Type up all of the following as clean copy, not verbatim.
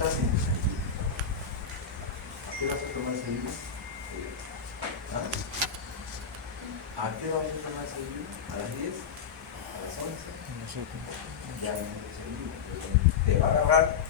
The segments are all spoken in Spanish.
estás en desayuno. ¿A qué vas a tomar desayuno? ¿Ah? ¿A qué vas a tomar desayuno? ¿A las 10? ¿A las 11? Ya no hay desayuno. Te va a agarrar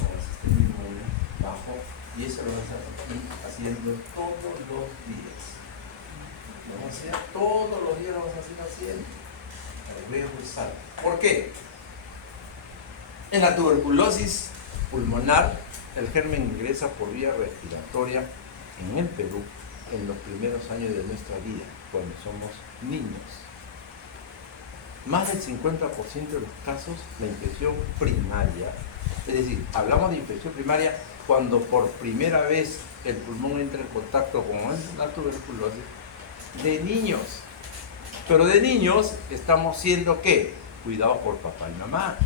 con el sistema inmune bajo y eso lo vas a ir haciendo todos los días. Lo vas a hacer todos los días, lo vas a seguir haciendo. Voy a pulsar. ¿Por qué? En la tuberculosis pulmonar, el germen ingresa por vía respiratoria en el Perú en los primeros años de nuestra vida, cuando somos niños. Más del 50% de los casos, la infección primaria, es decir, hablamos de infección primaria cuando por primera vez el pulmón entra en contacto con la tuberculosis, de niños. Pero de niños estamos siendo ¿qué? Cuidados por papá y mamá,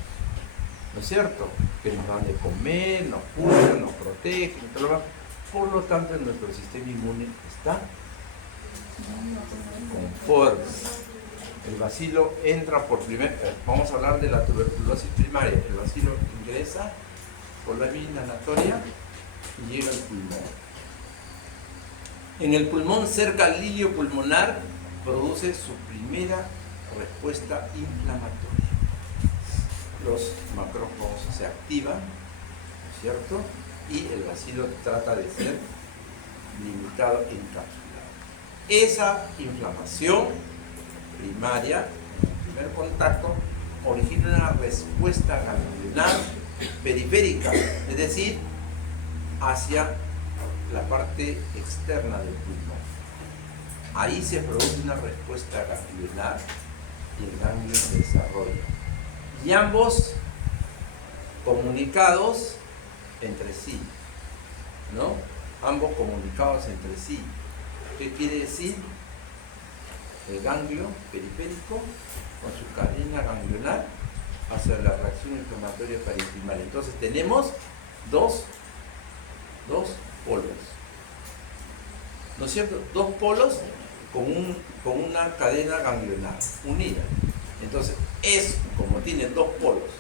¿no es cierto? Que nos dan de comer, nos cuidan, nos protegen, por lo tanto nuestro sistema inmune está conforme. El bacilo entra por primera vez, vamos a hablar de la tuberculosis primaria, el bacilo ingresa por la vía inhalatoria y llega al pulmón. En el pulmón, cerca al lilio pulmonar, produce su primera respuesta inflamatoria. Los macrófagos se activan, ¿no es cierto? Y el bacilo trata de ser limitado, encapsulado. Esa inflamación primaria, en el primer contacto, origina una respuesta ganglionar periférica, es decir, hacia la parte externa del pulmón. Ahí se produce una respuesta ganglionar y el ganglio se desarrolla. Y ambos comunicados entre sí, ¿no? Ambos comunicados entre sí. ¿Qué quiere decir? El ganglio periférico con su cadena ganglionar hacia la reacción inflamatoria periprimaria. Entonces tenemos dos polos, ¿no es cierto? Dos polos con una cadena ganglionar unida. Entonces, como tiene dos polos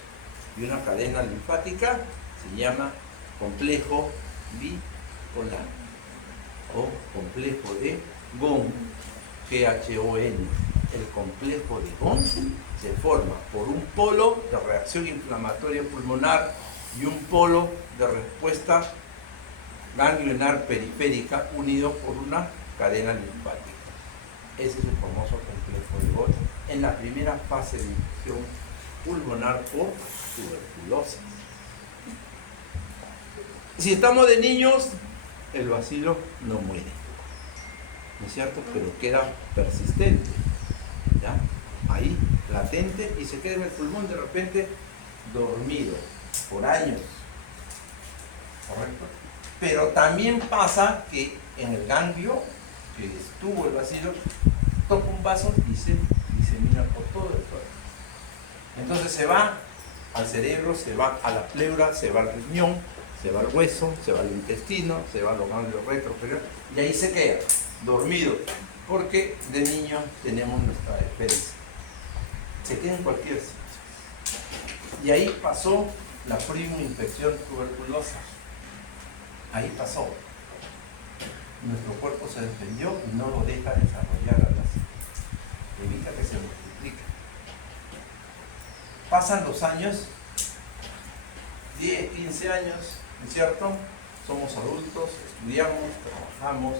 y una cadena linfática, se llama complejo bipolar o complejo de Ghon, G-H-O-N. El complejo de Ghon se forma por un polo de reacción inflamatoria pulmonar y un polo de respuesta ganglionar periférica unidos por una cadena linfática. Ese es el famoso complejo de Ghon en la primera fase de infección pulmonar por tuberculosis. Si estamos de niños, el bacilo no muere, ¿no es cierto? Pero queda persistente, ¿ya? Ahí, latente, y se queda en el pulmón de repente dormido por años, ¿correcto? Pero también pasa que en el ganglio que estuvo el bacilo, toca un vaso y se disemina por todo el cuerpo. Entonces se va al cerebro, se va a la pleura, se va al riñón, se va al hueso, se va al intestino, se va a los ganglios retrosuperiores y ahí se queda dormido, porque de niño tenemos nuestra defensa. Se queda en cualquier sitio. Y ahí pasó la primoinfección tuberculosa. Ahí pasó. Nuestro cuerpo se defendió y no lo deja desarrollar a las. Evita que se multiplique. Pasan los años, 10, 15 años, ¿no es cierto? Somos adultos, estudiamos, trabajamos,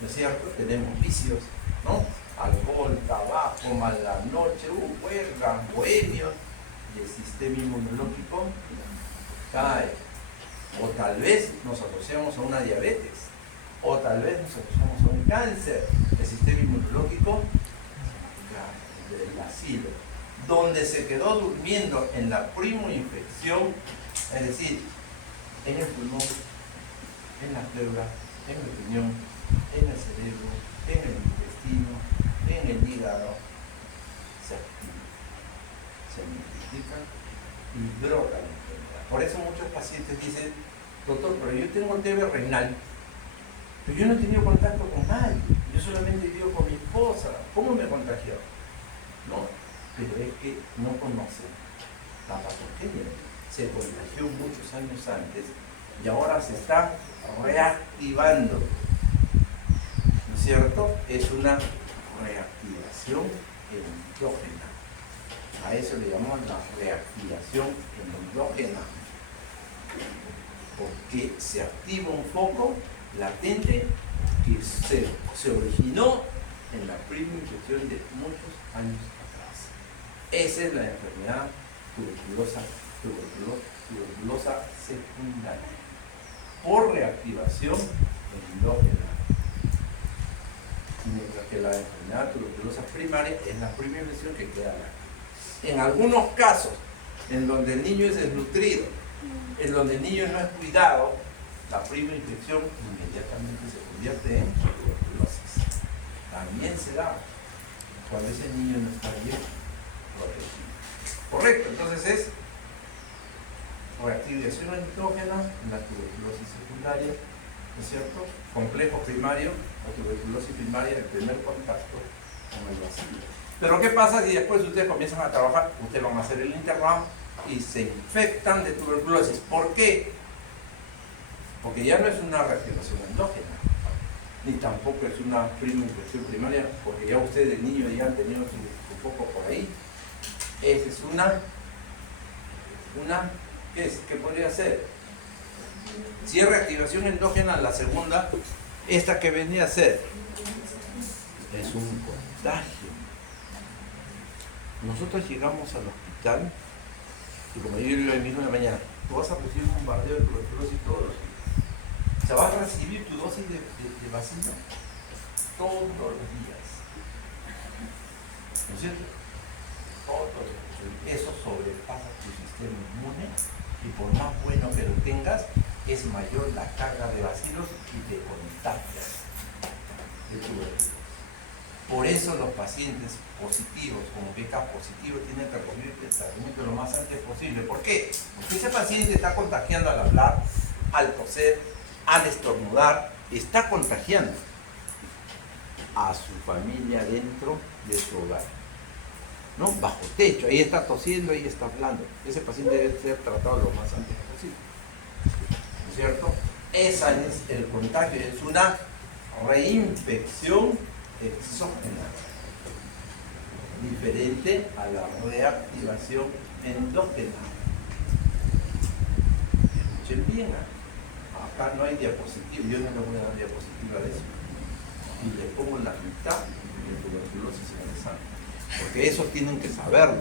¿no es cierto? Tenemos vicios, ¿no? Alcohol, tabaco, mala noche, juegan, bohemios, y el sistema inmunológico cae. O tal vez nos asociamos a una diabetes, o tal vez nos asociamos a un cáncer. El sistema inmunológico cae del bacilo, donde se quedó durmiendo en la primoinfección, es decir, en el pulmón, en la pleura, en el riñón, en el cerebro, en el intestino, en el hígado, se activa, se multiplica y brota la enfermedad. Por eso muchos pacientes dicen, doctor, pero yo tengo TB renal, pero yo no he tenido contacto con nadie, yo solamente vivo con mi esposa, ¿cómo me contagió? No, pero es que no conocen la patogenia. se contagió muchos años antes y ahora se está reactivando, ¿no es cierto? Es una reactivación endógena. A eso le llamamos la reactivación endógena, porque se activa un foco latente que se originó en la primera infección de muchos años atrás. Esa es la enfermedad tuberculosa secundaria, por reactivación endógena. Mientras que la enfermedad tuberculosa primaria es la primera infección que queda acá. En algunos casos, en donde el niño es desnutrido, en donde el niño no es cuidado, la primera infección inmediatamente se convierte en tuberculosis. También se da cuando ese niño no está bien protegido. Correcto, entonces es reactivación endógena en la tuberculosis secundaria, ¿no es cierto? Complejo primario, la tuberculosis primaria, el primer contacto con el bacilo. Pero ¿qué pasa si después ustedes comienzan a trabajar, ustedes van a hacer el internado y se infectan de tuberculosis? ¿Por qué? Porque ya no es una reactivación endógena, ni tampoco es una prima infección primaria, porque ya ustedes de niño ya han tenido un poco por ahí. Esa es una ¿qué es? ¿Qué podría ser? Si es reactivación endógena, la segunda, esta que venía a ser, es un contagio. Nosotros llegamos al hospital y como yo le digo en la mañana, tú vas a recibir un bombardeo de tuberculosis todos los días. O sea, vas a recibir tu dosis de bacilo todos los días. ¿No es cierto? Todos los días. Eso sobrepasa tu sistema inmune y por más bueno que lo tengas, es mayor la carga de bacilos y te contagias de tuberculosis. Por eso los pacientes positivos, como BK positivo, tienen que recibir el tratamiento lo más antes posible. ¿Por qué? Porque ese paciente está contagiando al hablar, al toser, al estornudar, está contagiando a su familia dentro de su hogar, ¿no? Bajo techo, ahí está tosiendo, ahí está hablando. Ese paciente debe ser tratado lo más antes posible, ¿no es cierto? Esa es el contagio, es una reinfección exógena, diferente a la reactivación endógena. Escuchen bien, acá no hay diapositiva, yo no les voy a dar diapositiva de eso. Y les pongo la mitad de tuberculosis en el sangre, porque eso tienen que saberlo.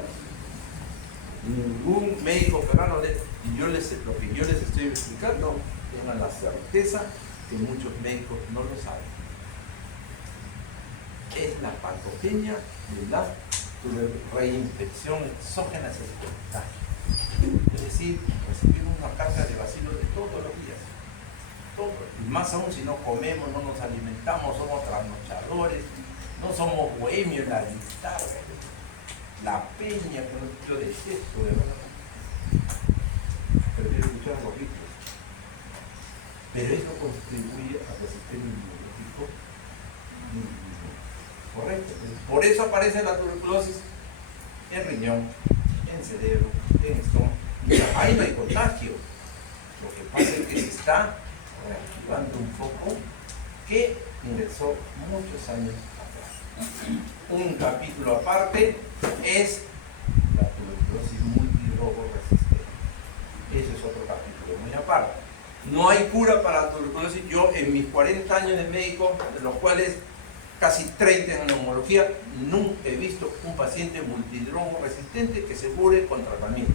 Ningún médico peruano, y lo que yo les estoy explicando, tengan la certeza que muchos médicos no lo saben. Es la patogenia de la reinfección exógena, es el contagio. Es decir, recibimos una carga de bacilos de todos los días. Todo. Y más aún si no comemos, no nos alimentamos, somos trasnochadores, no somos bohemios, la guitarra, la peña, que yo detesto, de verdad. Prefiero escuchar los ritmos. Pero eso contribuye a que el sistema inmunológico disminuya. Correcto. Por eso aparece la tuberculosis en riñón, en cerebro, en estómago. Ahí no hay contagio. Lo que pasa es que se está reactivando un foco que ingresó muchos años atrás. Un capítulo aparte es la tuberculosis multidrogo resistente. Ese es otro capítulo muy aparte. No hay cura para la tuberculosis. Yo en mis 40 años de médico, de los cuales casi 30 en neumología, nunca he visto un paciente multidrogo resistente que se cure con tratamiento.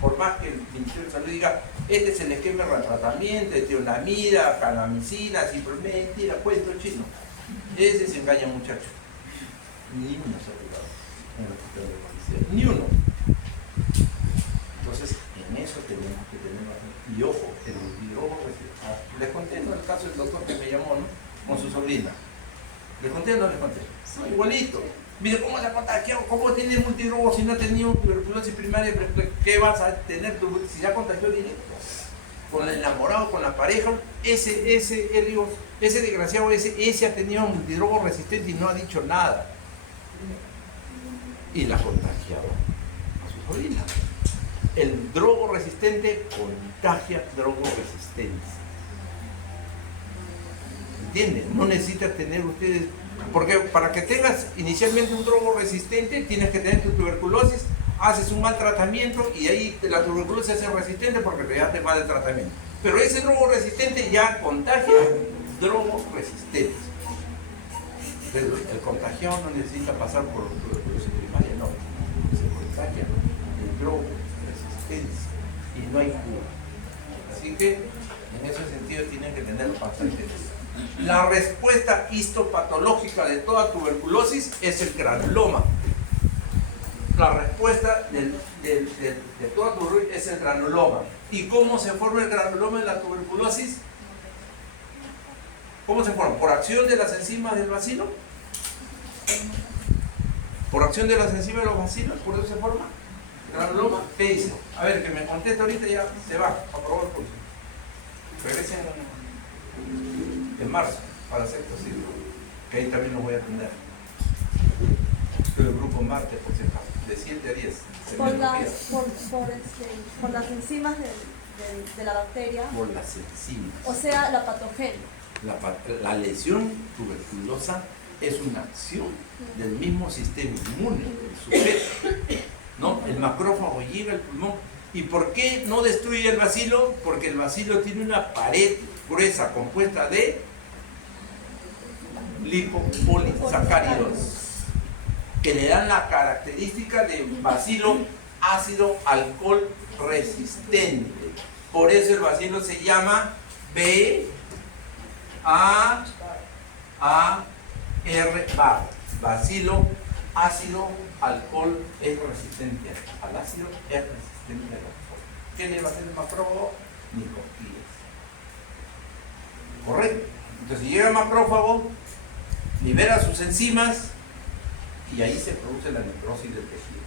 Por más que el Ministerio de Salud diga, este es el esquema de tratamiento, etionamida, canamicina, mentira, cuento chino. Ese se engaña, muchacho. Ni uno se ha curado en el hospital de policía, ni uno. Entonces, en eso tenemos que tener bastante. Y ojo, el multidrogo resistente. Les conté, ¿no?, el caso del doctor que me llamó, ¿no?, con su sobrina. ¿Les conté o no les conté? Sí. No, igualito. Mire, ¿cómo la contagió? ¿Cómo tiene multidrogo si no ha tenido tuberculosis primaria? ¿Qué vas a tener si ya contagió directo? Con el enamorado, con la pareja, ese desgraciado, ese ha tenido multidrogo resistente y no ha dicho nada. Y la contagiaba a su sobrina. El drogo-resistente contagia drogo-resistencia. ¿Entienden? No necesitas tener ustedes... Porque para que tengas inicialmente un drogo-resistente, tienes que tener tu tuberculosis, haces un mal tratamiento y ahí la tuberculosis se hace resistente porque te das mal el tratamiento. Pero ese drogo-resistente ya contagia drogo-resistente. El contagiado no necesita pasar por tuberculosis primaria, no. Se contagia el drogo-resistencia y no hay cura. Así que en ese sentido tienen que tener bastante cuidado. La respuesta histopatológica de toda tuberculosis es el granuloma. La respuesta de toda tuberculosis es el granuloma. ¿Y cómo se forma el granuloma en la tuberculosis? ¿Cómo se forma? ¿Por acción de las enzimas del bacilo? ¿Por acción de las enzimas de los bacilos? ¿Por eso se forma? Granuloma. ¿Qué dice? A ver, que me conteste ahorita ya se va. Aprobó el curso. Regresen en marzo para sexto ciclo, que ahí también los voy a atender. El grupo Marte, por si acaso, de 7 a 10. Por las enzimas de la bacteria. Por las enzimas. O sea, la patogenia. La lesión tuberculosa es una acción del mismo sistema inmune del sujeto, ¿no? El macrófago llega al pulmón. ¿Y por qué no destruye el bacilo? Porque el bacilo tiene una pared gruesa compuesta de lipopolisacáridos que le dan la característica de bacilo ácido alcohol resistente. Por eso el bacilo se llama BAR, bacilo ácido alcohol es resistente al ácido, es resistente al alcohol. ¿Qué le va a hacer el macrófago? Nicotías. Correcto. Entonces llega el macrófago, libera sus enzimas y ahí se produce la necrosis del tejido.